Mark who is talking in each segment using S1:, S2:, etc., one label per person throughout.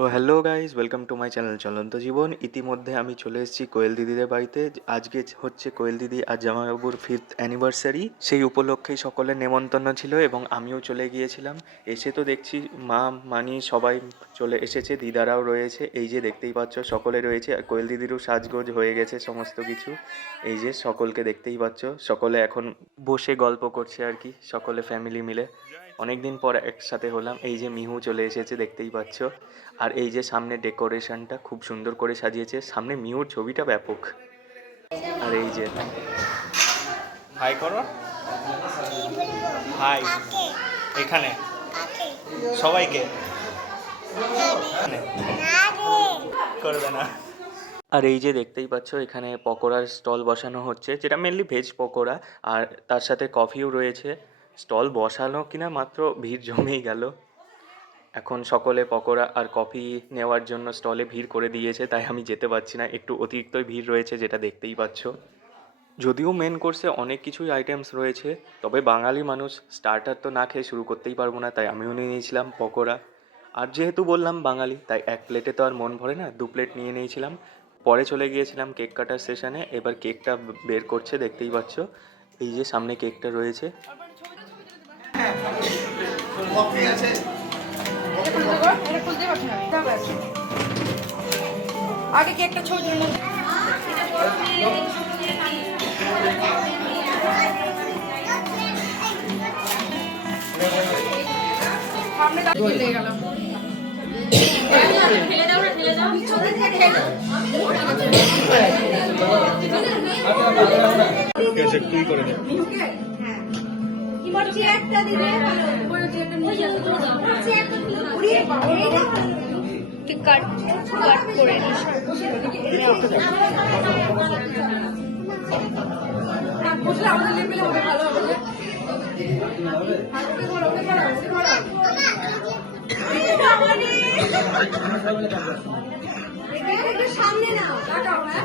S1: তো hello guys welcome to my channel চলন্ত জীবন ইতিমধ্যে আমি চলে এসেছি কোয়েল দিদিদের বাড়িতে। আজকে হচ্ছে কোয়েল দিদি আর জামাইবাবুর ফিফথ অ্যানিভার্সারি সেই উপলক্ষেই সকলের নেমন্তন্ন ছিল এবং আমিও চলে গিয়েছিলাম। এসে তো দেখছি মা, মানি সবাই চলে এসেছে, দিদারাও রয়েছে। এই যে দেখতেই পাচ্ছ, সকলে রয়েছে। আর কোয়েল দিদিরও সাজগোজ হয়ে গেছে সমস্ত কিছু। এই যে সকলকে দেখতেই পাচ্ছ, সকলে এখন বসে গল্প করছে আর কি, সকলে ফ্যামিলি মিলে। অনেকদিন পর একসাথে হলাম। এই যে মিহু চলে এসেছে দেখতেই পাচ্ছ। আর এই যে সামনে ডেকোরেশনটা খুব সুন্দর করে সাজিয়েছে। সামনে মিহুর ছবিটা ব্যাপক। আর এই যে হাই করো হাই এখানে। সবাইকে। করবে না আর এই যে দেখতেই পাচ্ছ এখানে পকোড়ার স্টল বসানো হচ্ছে যেটা মেনলি ভেজ পকোড়া। আর তার সাথে কফিও রয়েছে। স্টল বসানো কিনা মাত্র ভিড় জমেই গেল। এখন সকলে পকোড়া আর কফি নেওয়ার জন্য স্টলে ভিড় করে দিয়েছে, তাই আমি যেতে পারছি না। একটু অতিরিক্তই ভিড় রয়েছে, যেটা দেখতেই পাচ্ছ। যদিও মেন কোর্সে অনেক কিছুই আইটেমস রয়েছে, তবে বাঙালি মানুষ স্টার্টার তো না খেয়ে শুরু করতেই পারব না, তাই আমিও নিয়ে নিয়েছিলাম পকোড়া। আর যেহেতু বললাম বাঙালি, তাই এক প্লেটে তো আর মন ভরে না, দু প্লেট নিয়ে নিয়েছিলাম। পরে চলে গিয়েছিলাম কেক কাটার সেশনে এবার কেকটা বের করছে, দেখতেই পাচ্ছ। এই যে সামনে কেকটা রয়েছে।
S2: আছে। আগে কি একটা ছবি তুলে নিই? সামনে দাঁড়িয়ে
S1: তুই করে নে
S2: একটা
S3: কাট কাট
S2: আমাদের লেভেলে হবে ভালো হবে একটু সামনে তাকাও, হ্যাঁ?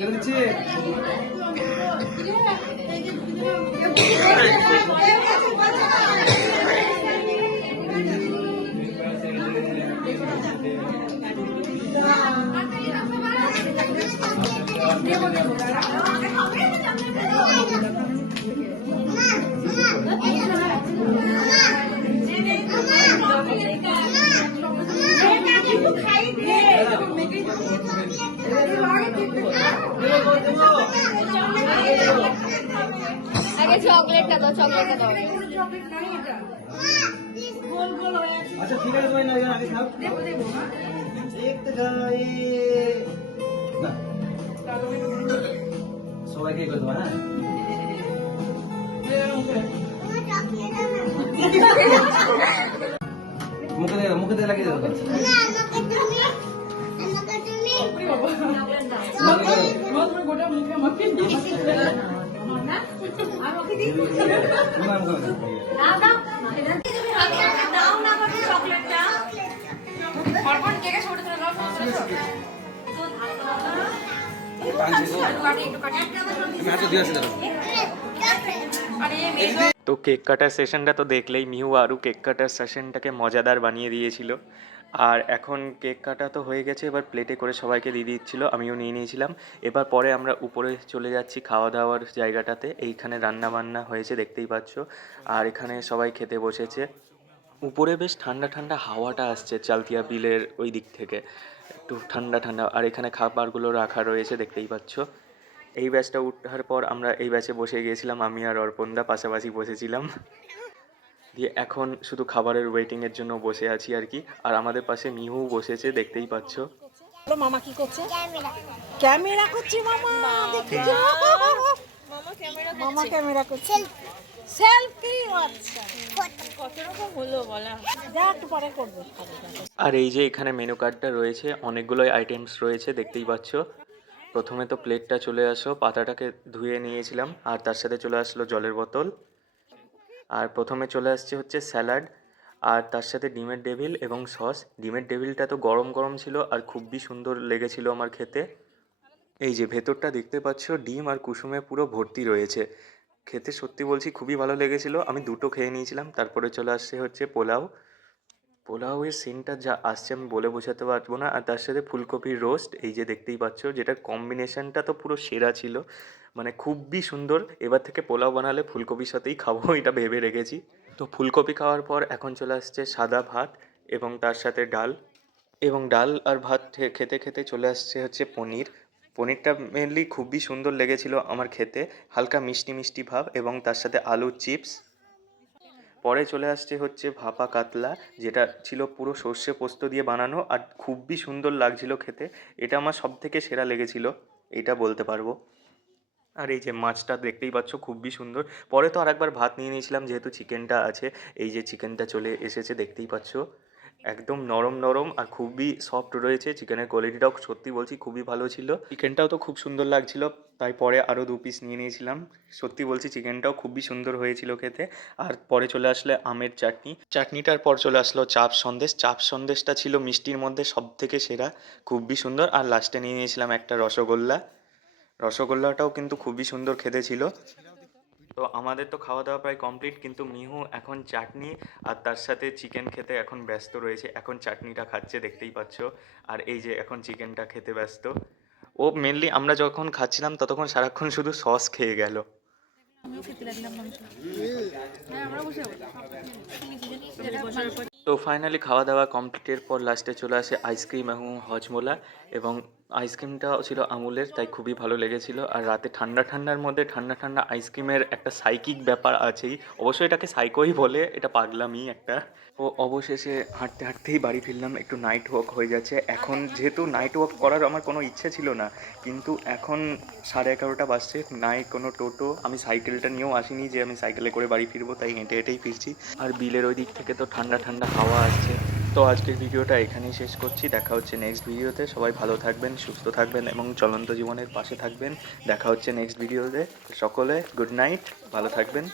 S2: এবার ডাকো দেবো
S3: চকলেটটা দাও চকলেটটা দাও।
S2: চকলেট নাই এটা গোল গোল হয়ে আছে
S4: আচ্ছা ঠিক আছে ভাই না আগে খাও।
S2: দেবো দেবো
S4: দেখতে যাই। না। সবাইকে করে দেবো হ্যাঁ? মুখে দে মুখে দে লাগিয়ে দেবো
S2: রোজ গোটা মুখে আমাকে
S4: মুখে মুখে
S2: অর্পণ কেকে ছোট
S1: তো কেক কাটার সেশনটা তো দেখলেই মিহু আরু কেক কাটার সেশনটাকে মজাদার বানিয়ে দিয়েছিল। আর এখন কেক কাটা তো হয়ে গেছে, এবার প্লেটে করে সবাইকে দিয়ে দিচ্ছিল, আমিও নিয়ে নিয়েছিলাম। এবার পরে আমরা উপরে চলে যাচ্ছি খাওয়া দাওয়ার জায়গাটাতে, এইখানে রান্না বান্না হয়েছে, দেখতেই পাচ্ছ। আর এখানে সবাই খেতে বসেছে। উপরে বেশ ঠান্ডা ঠান্ডা হাওয়াটা আসছে চালতিয়া বিলের ওই দিক থেকে, একটু ঠান্ডা ঠান্ডা। আর এখানে খাবারগুলো রাখা রয়েছে, দেখতেই পাচ্ছ। এই ব্যাচটা উঠার পর আমরা এই ব্যাচে বসে গিয়েছিলাম, আমি আর অর্পণদা পাশাপাশি বসেছিলাম। দিয়ে এখন শুধু খাবারের ওয়েটিংয়ের জন্য বসে আছি আর কি। আর আমাদের পাশে মিহু বসেছে দেখতেই পাচ্ছ।
S5: মামা কি করছে? ক্যামেরা। করছে মামা দেখেছ মামা ক্যামেরা করছে।
S2: সেলফি। আচ্ছা।
S3: কত রকম হলো বলা?
S2: পরে করব।
S1: আর এই যে এখানে মেনু কার্ডটা রয়েছে অনেকগুলোই আইটেমস রয়েছে দেখতেই পাচ্ছ। প্রথমে তো প্লেটটা চলে আসো পাতাটাকে ধুয়ে নিয়েছিলাম আর তার সাথে চলে আসলো জলের বোতল। আর প্রথমে চলে আসছে হচ্ছে স্যালাড, আর তার সাথে ডিমের ডেভিল এবং সস। ডিমের ডেভিলটা তো গরম গরম ছিল আর খুবই সুন্দর লেগেছিল আমার খেতে। এই যে ভেতরটা দেখতে পাচ্ছ, ডিম আর কুসুমে পুরো ভর্তি রয়েছে। খেতে সত্যি বলছি খুবই ভালো লেগেছিল। আমি দুটো খেয়ে নিয়েছিলাম, তারপরে চলে আসছে হচ্ছে পোলাও। পোলাওয়ের সিনটা যা আসছে আমি বলে বোঝাতে পারব না। আর তার সাথে ফুলকপির রোস্ট এই যে দেখতেই পাচ্ছ, যেটার কম্বিনেশনটা তো পুরো সেরা ছিল। মানে খুবই সুন্দর। এবার থেকে পোলাও বানালে ফুলকপির সাথেই খাব, এটা ভেবে রেখেছি। তো ফুলকপি খাওয়ার পর এখন চলে আসছে সাদা ভাত এবং তার সাথে ডাল। এবং ডাল আর ভাত খেতে খেতে চলে আসছে হচ্ছে পনির। পনিরটা মেনলি খুবই সুন্দর লেগেছিল আমার খেতে। হালকা মিষ্টি মিষ্টি ভাব এবং তার সাথে আলুর চিপস। পরে চলে আসছে হচ্ছে ভাপা কাতলা, যেটা ছিল পুরো সর্ষে পোস্ত দিয়ে বানানো আর খুবই সুন্দর লাগছিল খেতে। এটা আমার সব থেকে সেরা লেগেছিল, এটা বলতে পারব। আর এই যে মাছটা দেখতেই পাচ্ছ খুবই সুন্দর। পরে তো আরেকবার ভাত নিয়ে নিয়েছিলাম, যেহেতু চিকেনটা আছে, এই যে চিকেনটা চলে এসেছে দেখতেই পাচ্ছ। একদম নরম নরম আর খুবই সফট রয়েছে, চিকেনের কোয়ালিটিটাও সত্যি বলছি খুবই ভালো ছিল। চিকেনটাও তো খুব সুন্দর লাগছিল, তাই পরে আরও দু পিস নিয়ে নিয়েছিলাম। সত্যি বলছি চিকেনটাও খুবই সুন্দর হয়েছিল খেতে। আর পরে চলে আসলে আমের চাটনি। চাটনিটার পর চলে আসলো চাপ সন্দেশ। চাপ সন্দেশটা ছিল মিষ্টির মধ্যে সব থেকে সেরা, খুবই সুন্দর। আর লাস্টে নিয়ে নিয়েছিলাম একটা রসগোল্লা। রসগোল্লাটাও কিন্তু খুবই সুন্দর খেতে ছিল। তো আমাদের তো খাওয়া দাওয়া প্রায় কমপ্লিট কিন্তু মিহু এখন চাটনি আর তার সাথে চিকেন খেতে এখন ব্যস্ত রয়েছে। এখন চাটনিটা খাচ্ছে, দেখতেই পাচ্ছ। আর এই যে এখন চিকেনটা খেতে ব্যস্ত। ও মেনলি আমরা যখন খাচ্ছিলাম, ততক্ষণ সারাক্ষণ শুধু সস খেয়ে গেল। তো ফাইনালি খাওয়া দাওয়া কমপ্লিটের পর লাস্টে চলে আসে আইসক্রিম এবং হজমোলা এবং আইসক্রিমটাও ছিল আমুলের, তাই খুবই ভালো লেগেছিল। আর রাতে ঠান্ডা ঠান্ডার মধ্যে ঠান্ডা ঠান্ডা আইসক্রিমের একটা সাইকিক ব্যাপার আছেই। অবশ্যই এটাকে সাইকোই বলে, এটা পাগলামি একটা। ও অবশেষে হাঁটতে হাঁটতেই বাড়ি ফিরলাম, একটু নাইট ওয়াক হয়ে যাচ্ছে এখন যেহেতু নাইট ওয়াক করার আমার কোনো ইচ্ছে ছিল না, কিন্তু এখন সাড়ে এগারোটা বাজছে, নাই কোনো টোটো, আমি সাইকেলটা নিয়েও আসিনি যে আমি সাইকেলে করে বাড়ি ফিরবো, তাই হেঁটে হেঁটেই ফিরছি। আর বিলের ওই দিক থেকে তো ঠান্ডা ঠান্ডা হাওয়া আসছে। তো আজকের ভিডিওটা এখানেই শেষ করছি। দেখা হচ্ছে নেক্সট ভিডিওতে। সবাই ভালো থাকবেন, সুস্থ থাকবেন এবং চলন্ত জীবনের পাশে থাকবেন। দেখা হচ্ছে নেক্সট ভিডিওতে। সকলে গুড নাইট ভালো থাকবেন।